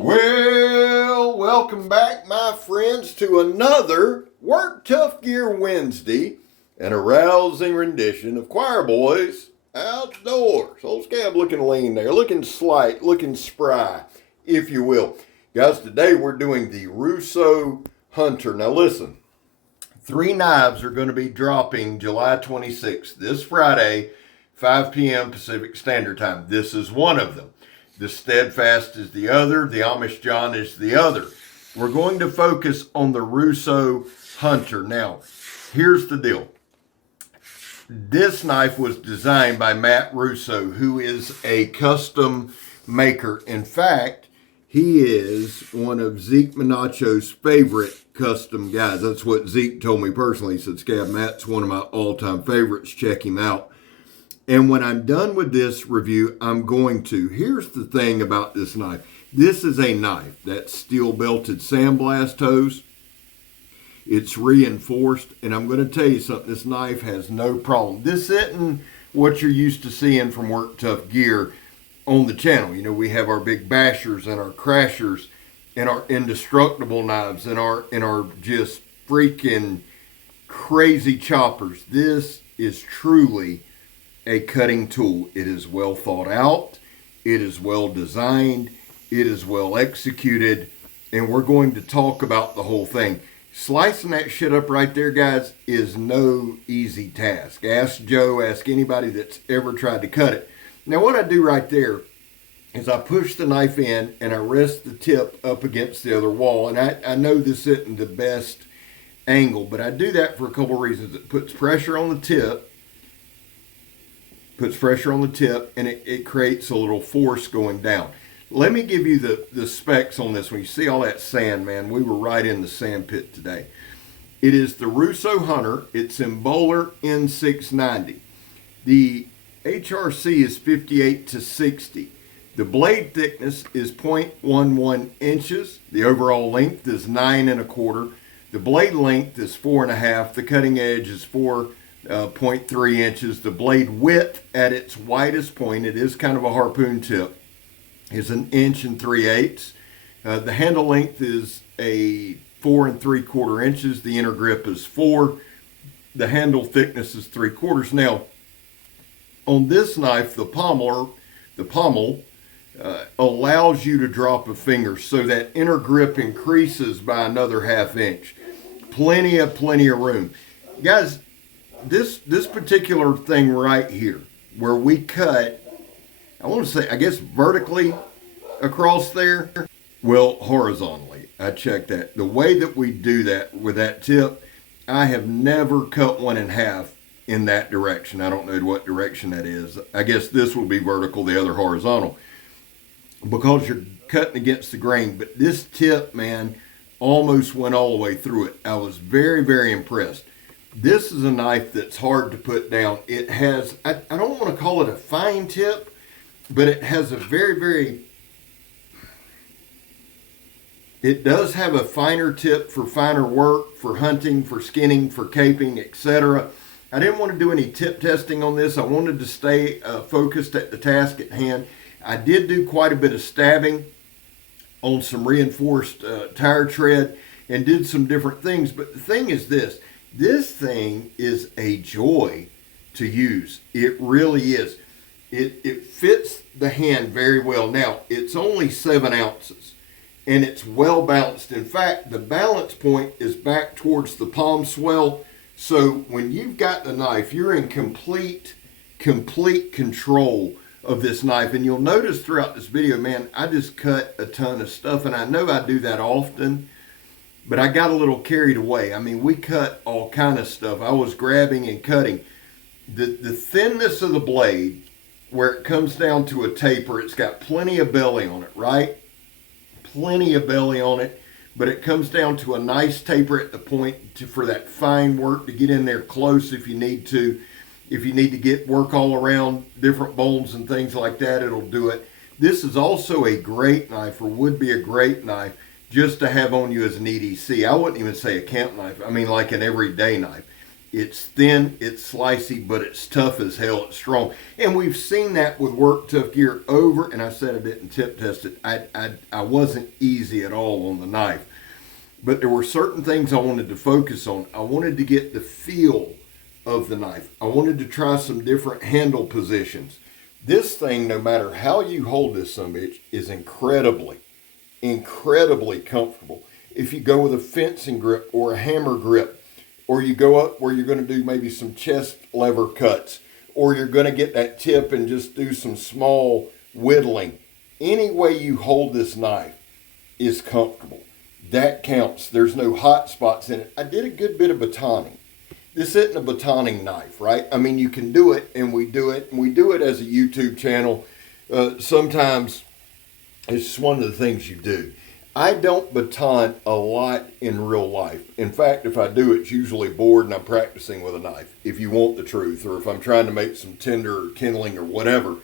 Well, welcome back, my friends, to another Work Tough Gear Wednesday and a rousing rendition of Choir Boys Outdoors. Old Scab looking lean there, looking slight, looking spry, if you will. Guys, today we're doing the Russo Hunter. Now listen, 3 knives are going to be dropping July 26th, this Friday, 5 p.m. Pacific Standard Time. This is one of them. The Steadfast is the other. The Amish John is the other. We're going to focus on the Russo Hunter. Now, here's the deal. This knife was designed by Matt Russo, who is a custom maker. In fact, he is one of Zeke Minacho's favorite custom guys. That's what Zeke told me personally. He said, Scab, Matt's one of my all-time favorites. Check him out. And when I'm done with this review, I'm going to. Here's the thing about this knife. This is a knife that's steel belted sandblast hose. It's reinforced. And I'm going to tell you something. This knife has no problem. This isn't what you're used to seeing from Work Tough Gear on the channel. You know, we have our big bashers and our crashers and our indestructible knives and our just freaking crazy choppers. This is truly a cutting tool. It is well thought out, it is well designed, it is well executed, and we're going to talk about the whole thing. Slicing that shit up right there, guys, is no easy task. Ask Joe, ask anybody that's ever tried to cut it. Now what I do right there is I push the knife in and I rest the tip up against the other wall. And I know this isn't the best angle, but I do that for a couple reasons. It puts pressure on the tip, and it creates a little force going down. Let me give you the specs on this one. You see all that sand, man. We were right in the sand pit today. It is the Russo Hunter. It's in Bowler N690. The HRC is 58 to 60. The blade thickness is 0.11 inches. The overall length is 9 1/4. The blade length is 4 1/2. The cutting edge is 4.3 inches. The blade width at its widest point, it is kind of a harpoon tip, is 1 3/8 inches. The handle length is a 4 3/4 inches. The inner grip is 4. The handle thickness is 3/4. Now, on this knife, the pommel allows you to drop a finger, so that inner grip increases by another 1/2 inch. Plenty of room, guys. This particular thing right here, where we cut, I want to say, I guess vertically across there, well, horizontally. I checked that. The way that we do that with that tip, I have never cut one in half in that direction. I don't know what direction that is. I guess this will be vertical, the other horizontal, because you're cutting against the grain. But this tip, man, almost went all the way through it. I was very impressed. This is a knife that's hard to put down. It has, I don't want to call it a fine tip, but it has a it does have a finer tip for finer work, for hunting, for skinning, for caping, etc. I didn't want to do any tip testing on this. I wanted to stay focused at the task at hand. I did do quite a bit of stabbing on some reinforced tire tread and did some different things. But the thing is this. This thing is a joy to use. It really is. It fits the hand very well. Now, it's only 7 ounces and it's well balanced. In fact, the balance point is back towards the palm swell. So when you've got the knife, you're in complete control of this knife. And you'll notice throughout this video, man, I just cut a ton of stuff, and I know I do that often, but I got a little carried away. I mean, we cut all kind of stuff. I was grabbing and cutting. The thinness of the blade, where it comes down to a taper, it's got plenty of belly on it, right? Plenty of belly on it, but it comes down to a nice taper at the point for that fine work to get in there close if you need to. If you need to get work all around different bones and things like that, it'll do it. This is also a great knife, or would be a great knife, just to have on you as an EDC. I wouldn't even say a camp knife. I mean, like an everyday knife. It's thin, it's slicey, but it's tough as hell. It's strong. And we've seen that with Work Tough gear over, and I said I didn't tip test it. I wasn't easy at all on the knife. But there were certain things I wanted to focus on. I wanted to get the feel of the knife. I wanted to try some different handle positions. This thing, no matter how you hold this sumbitch, is incredibly comfortable. If you go with a fencing grip or a hammer grip, or you go up where you're going to do maybe some chest lever cuts, or you're going to get that tip and just do some small whittling, any way you hold this knife is comfortable. That counts. There's no hot spots in it. I did a good bit of batoning. This isn't a batoning knife, right? I mean, you can do it, and we do it. And we do it as a YouTube channel. Sometimes it's just one of the things you do. I don't baton a lot in real life. In fact, if I do, it's usually bored and I'm practicing with a knife, if you want the truth, or if I'm trying to make some tinder or kindling or whatever.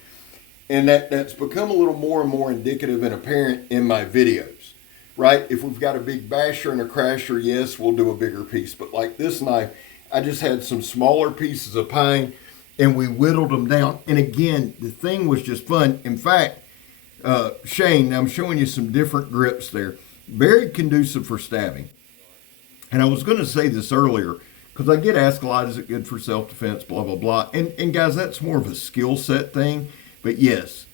And that's become a little more and more indicative and apparent in my videos. Right? If we've got a big basher and a crasher, yes, we'll do a bigger piece. But like this knife, I just had some smaller pieces of pine and we whittled them down. And again, the thing was just fun. In fact, Shane, I'm showing you some different grips there. Very conducive for stabbing. And I was going to say this earlier because I get asked a lot, is it good for self-defense, blah, blah, blah. And guys, that's more of a skill set thing. But yes.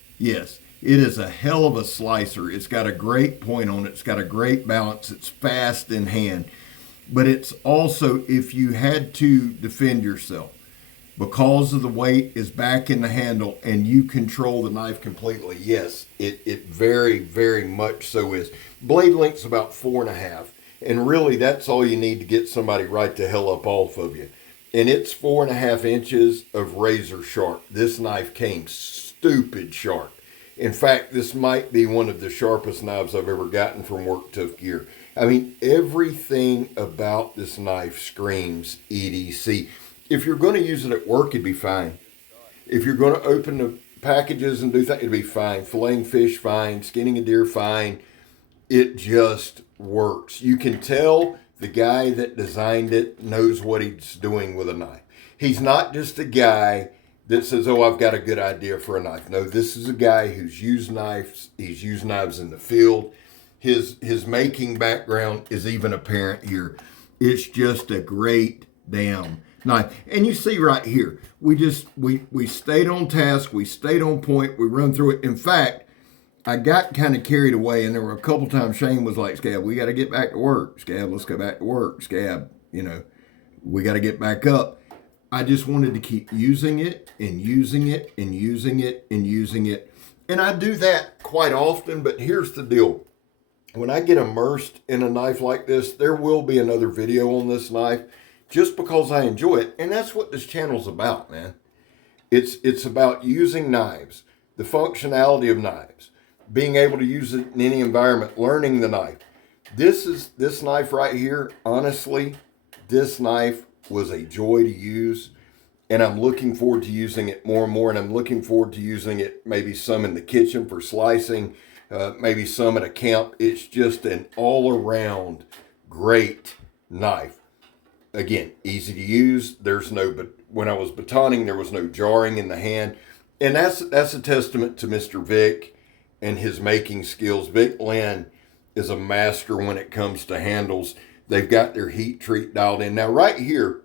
It is a hell of a slicer. It's got a great point on it. It's got a great balance. It's fast in hand. But it's also, if you had to defend yourself, because of the weight is back in the handle and you control the knife completely, yes, it very, very much so is. Blade length's about 4.5. And really, that's all you need to get somebody right the hell up off of you. And it's 4.5 inches of razor sharp. This knife came stupid sharp. In fact, this might be one of the sharpest knives I've ever gotten from Work Tough gear. I mean, everything about this knife screams EDC. If you're going to use it at work, it'd be fine. If you're going to open the packages and do things, it'd be fine. Filleting fish, fine. Skinning a deer, fine. It just works. You can tell the guy that designed it knows what he's doing with a knife. He's not just a guy that says, oh, I've got a good idea for a knife. No, this is a guy who's used knives. He's used knives in the field. His making background is even apparent here. It's just a great damn knife. And you see right here, we stayed on task. We stayed on point. We run through it. In fact, I got kind of carried away, and there were a couple times Shane was like, Scab, we got to get back to work. Scab, let's go back to work. Scab, we got to get back up. I just wanted to keep using it and using it and using it and using it. And I do that quite often, but here's the deal. When I get immersed in a knife like this, there will be another video on this knife just because I enjoy it. And that's what this channel's about, man. It's about using knives, the functionality of knives, being able to use it in any environment, learning the knife. This knife right here, honestly, this knife was a joy to use, and I'm looking forward to using it more and more, and I'm looking forward to using it maybe some in the kitchen for slicing, maybe some at a camp. It's just an all-around great knife. Again, easy to use. But when I was batoning, there was no jarring in the hand, and that's a testament to Mr. Vic and his making skills. Vic Lynn is a master when it comes to handles. They've got their heat treat dialed in. Now, right here,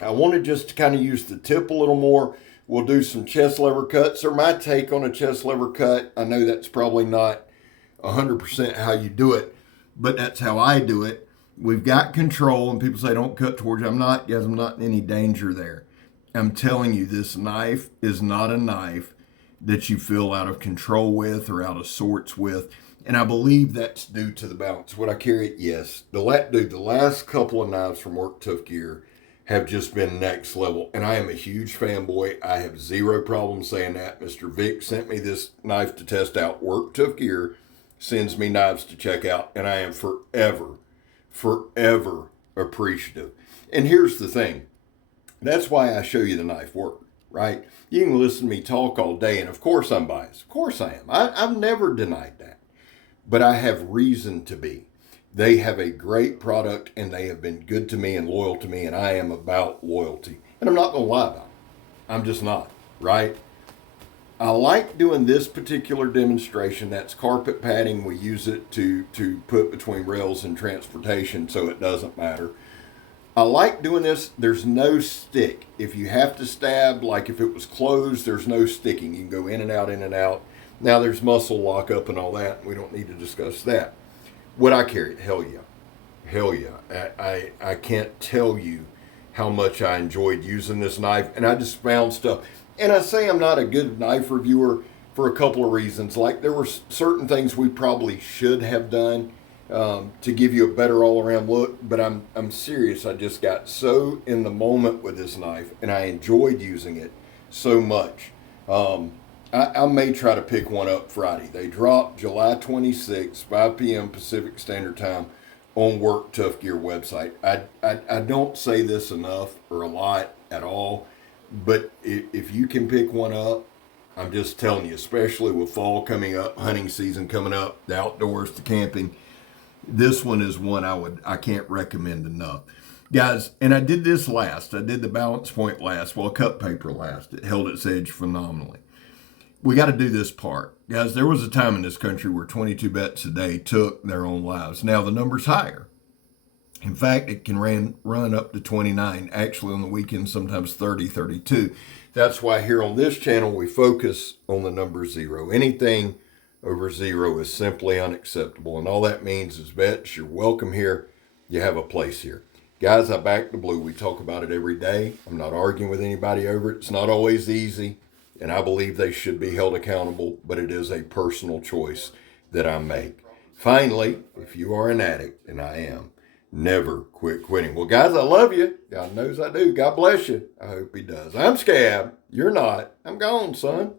I wanted just to kind of use the tip a little more. We'll do some chest lever cuts, or my take on a chest lever cut. I know that's probably not 100% how you do it, but that's how I do it. We've got control, and people say, don't cut towards you. I'm not in any danger there. I'm telling you, this knife is not a knife that you feel out of control with or out of sorts with. And I believe that's due to the balance. Would I carry it? Yes. The last couple of knives from Work Tough gear have just been next level. And I am a huge fanboy. I have zero problem saying that. Mr. Vic sent me this knife to test out. Work Tough gear sends me knives to check out. And I am forever appreciative. And here's the thing. That's why I show you the knife work, right? You can listen to me talk all day. And of course I'm biased. Of course I am. I've never denied that. But I have reason to be. They have a great product, and they have been good to me and loyal to me, and I am about loyalty. And I'm not going to lie about it. I'm just not, right? I like doing this particular demonstration. That's carpet padding. We use it to put between rails and transportation so it doesn't matter. I like doing this. There's no stick. If you have to stab, like if it was closed, there's no sticking. You can go in and out, in and out. Now there's muscle lockup and all that. We don't need to discuss that. Would I carry it? Hell yeah. Hell yeah. I can't tell you how much I enjoyed using this knife. And I just found stuff. And I say I'm not a good knife reviewer for a couple of reasons. Like there were certain things we probably should have done to give you a better all-around look. But I'm serious. I just got so in the moment with this knife, and I enjoyed using it so much. I may try to pick one up Friday. They drop July 26th, 5 p.m. Pacific Standard Time on Work Tough Gear website. I don't say this enough or a lot at all, but if you can pick one up, I'm just telling you, especially with fall coming up, hunting season coming up, the outdoors, the camping, this one is one I can't recommend enough. Guys, and I did this last. I did the balance point last, well, cut paper last. It held its edge phenomenally. We got to do this part. Guys, there was a time in this country where 22 bets a day took their own lives. Now the number's higher. In fact, it can run up to 29, actually on the weekend, sometimes 30, 32. That's why here on this channel, we focus on the number 0. Anything over 0 is simply unacceptable. And all that means is bets, you're welcome here. You have a place here. Guys, I back the blue. We talk about it every day. I'm not arguing with anybody over it. It's not always easy. And I believe they should be held accountable, but it is a personal choice that I make. Finally, if you are an addict, and I am, never quit quitting. Well, guys, I love you. God knows I do. God bless you. I hope he does. I'm Scab. You're not. I'm gone, son.